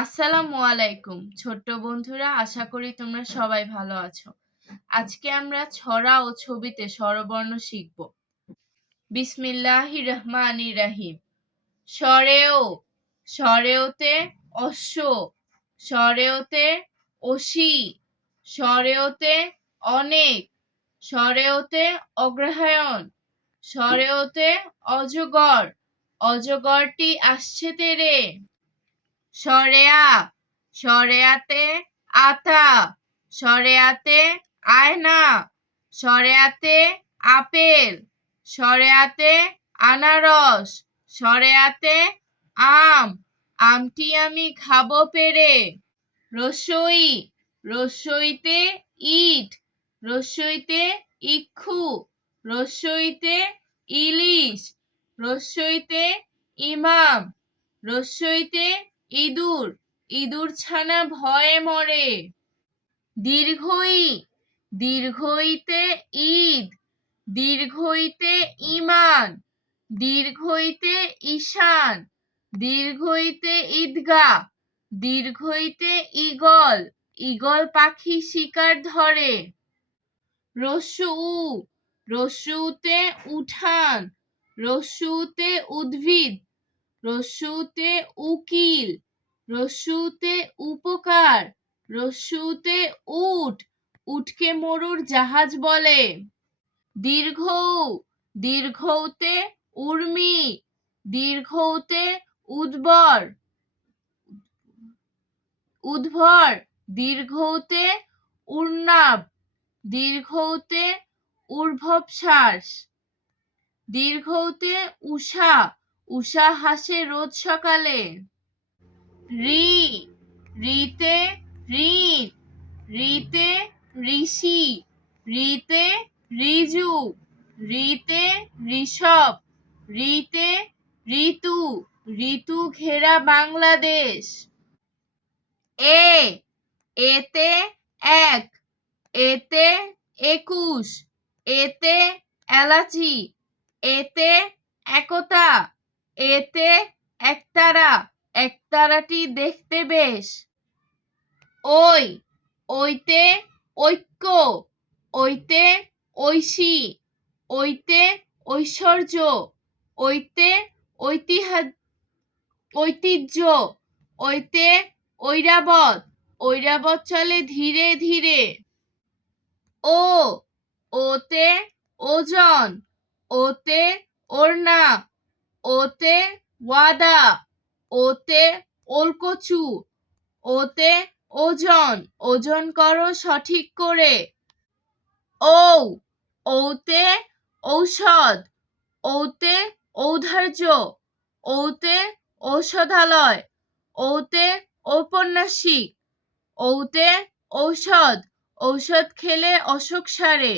আসসালামু আলাইকুম ছোট্ট বন্ধুরা, আশা করি তোমরা সবাই ভালো আছো। আজকে আমরা ছড়া ও ছবিতে স্বরবর্ণ শিখব। বিসমিল্লাহির রহমানির রহিম। সরেও, সরেওতে অশ্ব, সরেওতে অসি, সরেওতে অনেক, সরেওতে অগ্রহায়ণ, সরেওতে অজগর, অজগরটি আসছে তেরে। সরেয়া, সরেয়াতে আতা, সরেয়াতে আয়না, সরেয়াতে আপেল, সরেয়াতে আনারস, সরেয়াতে আম, আমটি আমি খাবো পেরে। রসই, রসইতে ইট, রসইতে ইক্ষু, রসইতে ইলিশ, রসইতে ইমাম, রসইতে ইঁদুর, ইঁদুর ছানা ভয়ে মরে। দীর্ঘই, দীর্ঘইতে ঈদ, দীর্ঘইতে ঈমান, দীর্ঘইতে ঈশান, দীর্ঘইতে ঈদগাহ, দীর্ঘইতে ঈগল, ঈগল পাখি শিকার ধরে। রস্যু, রস্যুতে উঠান, রস্যুতে উদ্ভিদ, রস্যুতে উকিল, রস্যুতে উপকার, রস্যুতে উট, উটকে মরুর জাহাজ বলে। দীর্ঘ, দীর্ঘতে উর্মি, দীর্ঘতে উদ্বর, উদ্ভর, দীর্ঘতে উর্নাব, দীর্ঘতে ঊর্ধ্বশ্বাস, দীর্ঘতে উষা, উষা হাসে রোজ সকালে। রি, রিতে ঋণ, রিতে ঋষি, রিতে ঋজু, রিতে ঋষভ, রিতে ঋতু, ঋতু ঘেরা বাংলাদেশ। এ, এতে এক, এতে ২১, এতে এলাচি, এতে একতা, এতে একতারা, একতারাটি দেখতে বেশ। ওই, ওইতে ঐক্য, ওইতে ঐশী, ওইতে ঐশ্বর্য, ওইতে ঐতিহ্য, ওইতে ঐরাবত, ঐরাবত চলে ধীরে ধীরে। ও, ওতে ওজন, ওতে ওড়না, ওতে ওয়াদা, ওতে ওলকচু, ওতে ওজন, ওজন করো সঠিক করে। ঔ, ওতে ঔষধ, ওতে ঔদার্য, ওতে ঔষধালয়, ওতে ঔপন্যাসিক, ওতে ঔষধ, ঔষধ খেলে অসুখ সারে।